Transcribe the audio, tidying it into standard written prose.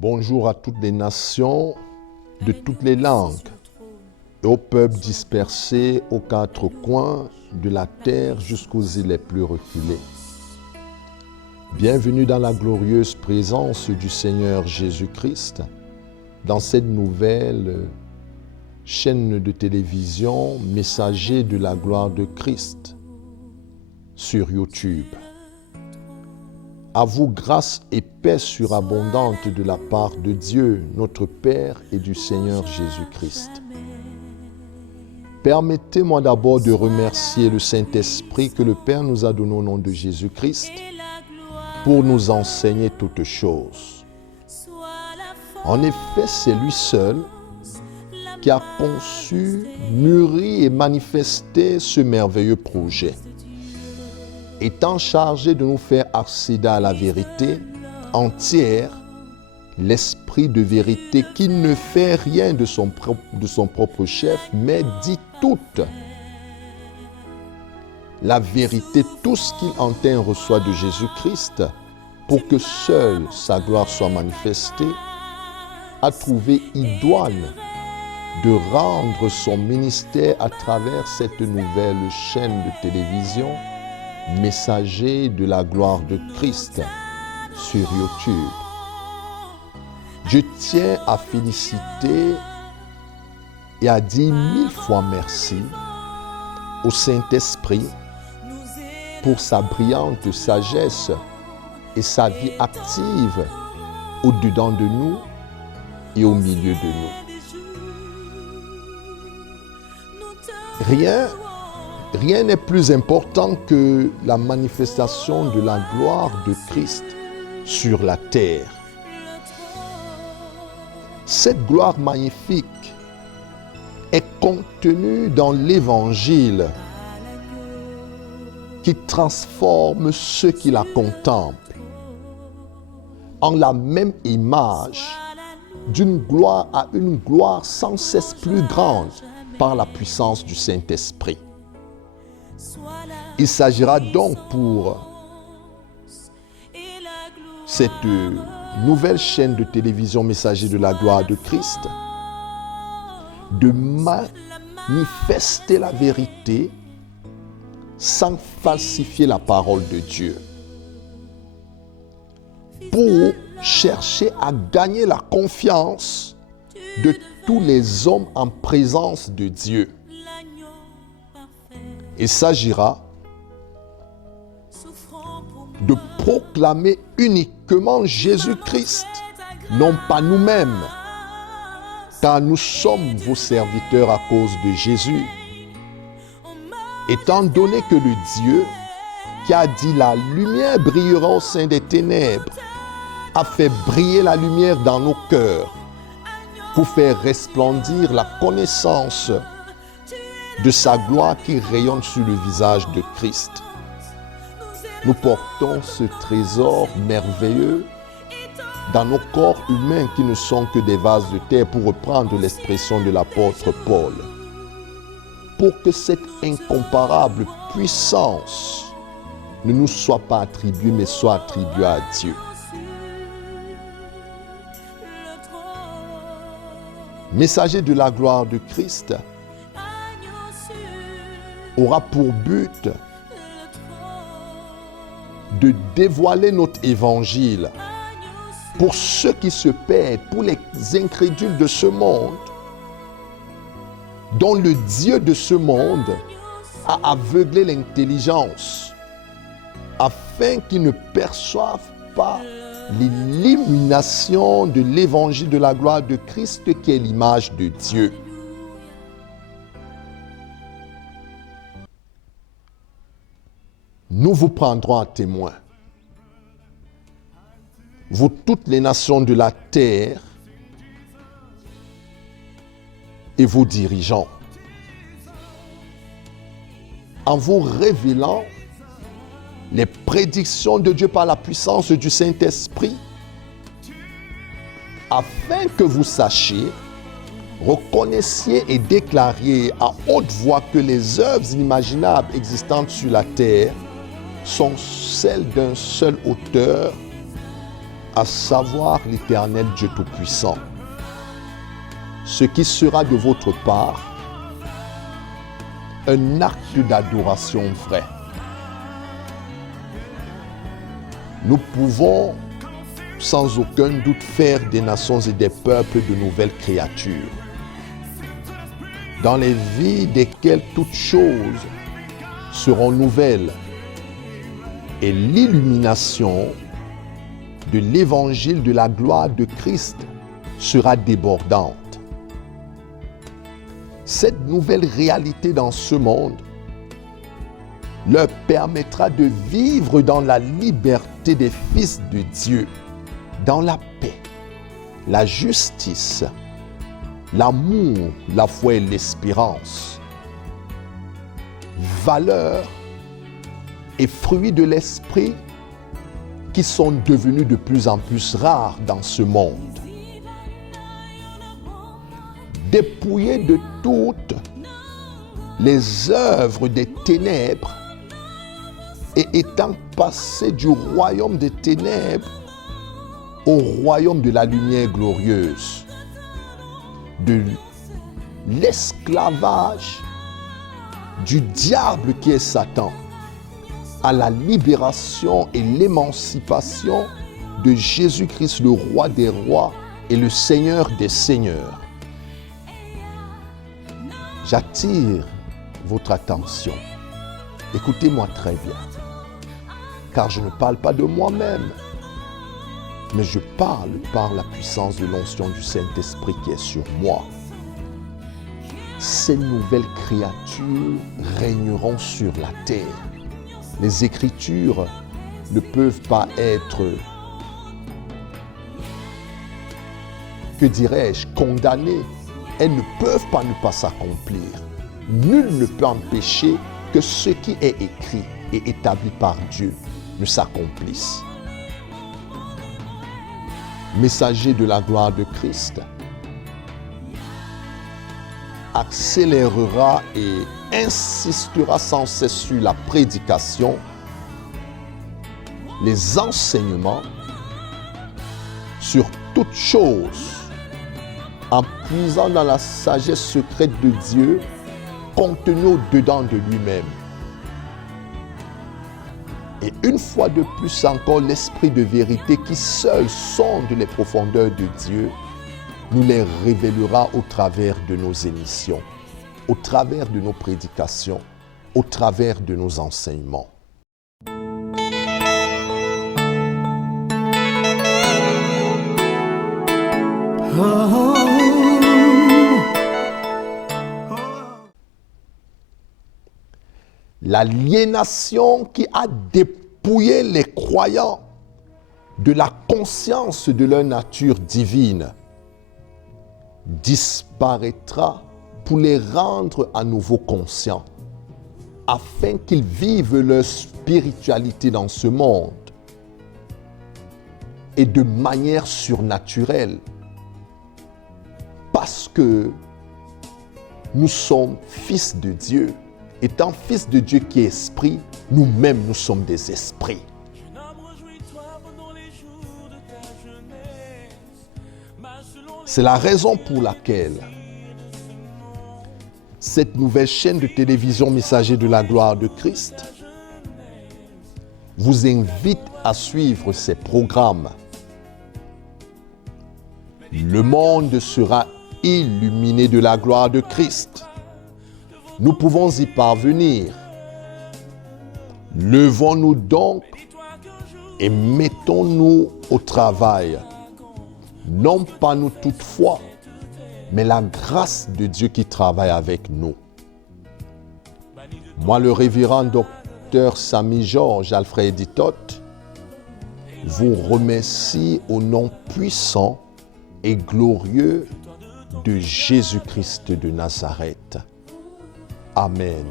Bonjour à toutes les nations de toutes les langues et aux peuples dispersés aux quatre coins de la terre jusqu'aux îles les plus reculées. Bienvenue dans la glorieuse présence du Seigneur Jésus-Christ, dans cette nouvelle chaîne de télévision Messager de la gloire de Christ sur YouTube. À vous grâce et paix surabondante de la part de Dieu, notre Père et du Seigneur Jésus-Christ. Permettez-moi d'abord de remercier le Saint-Esprit que le Père nous a donné au nom de Jésus-Christ pour nous enseigner toutes choses. En effet, c'est lui seul qui a conçu, mûri et manifesté ce merveilleux projet. Étant chargé de nous faire accéder à la vérité entière, l'esprit de vérité qui ne fait rien de son propre chef, mais dit toute la vérité, tout ce qu'il entend reçoit de Jésus-Christ pour que seule sa gloire soit manifestée, a trouvé idoine de rendre son ministère à travers cette nouvelle chaîne de télévision Messager de la gloire de Christ sur YouTube. Je tiens à féliciter et à dire 1000 fois merci au Saint-Esprit pour sa brillante sagesse et sa vie active au-dedans de nous et au milieu de nous. Rien n'est plus important que la manifestation de la gloire de Christ sur la terre. Cette gloire magnifique est contenue dans l'Évangile qui transforme ceux qui la contemplent en la même image d'une gloire à une gloire sans cesse plus grande par la puissance du Saint-Esprit. Il s'agira donc pour cette nouvelle chaîne de télévision Messager de la gloire de Christ de manifester la vérité sans falsifier la parole de Dieu, pour chercher à gagner la confiance de tous les hommes en présence de Dieu. Il s'agira de proclamer uniquement Jésus-Christ, non pas nous-mêmes, car nous sommes vos serviteurs à cause de Jésus. Étant donné que le Dieu qui a dit la lumière brillera au sein des ténèbres, a fait briller la lumière dans nos cœurs pour faire resplendir la connaissance de sa gloire qui rayonne sur le visage de Christ. Nous portons ce trésor merveilleux dans nos corps humains qui ne sont que des vases de terre, pour reprendre l'expression de l'apôtre Paul, pour que cette incomparable puissance ne nous soit pas attribuée, mais soit attribuée à Dieu. Messager de la gloire de Christ aura pour but de dévoiler notre évangile pour ceux qui se perdent, pour les incrédules de ce monde, dont le Dieu de ce monde a aveuglé l'intelligence, afin qu'ils ne perçoivent pas l'illumination de l'évangile de la gloire de Christ, qui est l'image de Dieu. Nous vous prendrons à témoin, vous toutes les nations de la terre et vos dirigeants, en vous révélant les prédictions de Dieu par la puissance du Saint-Esprit, afin que vous sachiez, reconnaissiez et déclariez à haute voix que les œuvres inimaginables existantes sur la terre sont celles d'un seul auteur, à savoir l'Éternel Dieu Tout-Puissant. Ce qui sera de votre part un acte d'adoration vrai. Nous pouvons sans aucun doute faire des nations et des peuples de nouvelles créatures, dans les vies desquelles toutes choses seront nouvelles et l'illumination de l'évangile de la gloire de Christ sera débordante. Cette nouvelle réalité dans ce monde leur permettra de vivre dans la liberté des fils de Dieu, dans la paix, la justice, l'amour, la foi et l'espérance. Valeurs et fruits de l'esprit qui sont devenus de plus en plus rares dans ce monde. Dépouillés de toutes les œuvres des ténèbres et étant passés du royaume des ténèbres au royaume de la lumière glorieuse, de l'esclavage du diable qui est Satan, à la libération et l'émancipation de Jésus-Christ, le roi des rois et le Seigneur des seigneurs. J'attire votre attention. Écoutez-moi très bien, car je ne parle pas de moi-même, mais je parle par la puissance de l'onction du Saint-Esprit qui est sur moi. Ces nouvelles créatures régneront sur la terre. Les Écritures ne peuvent pas être, que dirais-je, condamnées. Elles ne peuvent pas ne pas s'accomplir. Nul ne peut empêcher que ce qui est écrit et établi par Dieu ne s'accomplisse. Messager de la gloire de Christ accélérera et insistera sans cesse sur la prédication, les enseignements sur toutes choses, en puisant dans la sagesse secrète de Dieu contenue au-dedans de lui-même. Et une fois de plus encore, l'Esprit de vérité qui seul sonde les profondeurs de Dieu nous les révélera au travers de nos émissions, au travers de nos prédications, au travers de nos enseignements. L'aliénation qui a dépouillé les croyants de la conscience de leur nature divine disparaîtra pour les rendre à nouveau conscients, afin qu'ils vivent leur spiritualité dans ce monde et de manière surnaturelle, parce que nous sommes fils de Dieu. Étant fils de Dieu qui est esprit, nous-mêmes nous sommes des esprits. C'est la raison pour laquelle cette nouvelle chaîne de télévision Messager de la gloire de Christ vous invite à suivre ces programmes. Le monde sera illuminé de la gloire de Christ. Nous pouvons y parvenir. Levons-nous donc et mettons-nous au travail. Non pas nous toutefois, mais la grâce de Dieu qui travaille avec nous. Moi, le révérend docteur Samy Georges Alfred Ditote, vous remercie au nom puissant et glorieux de Jésus-Christ de Nazareth. Amen.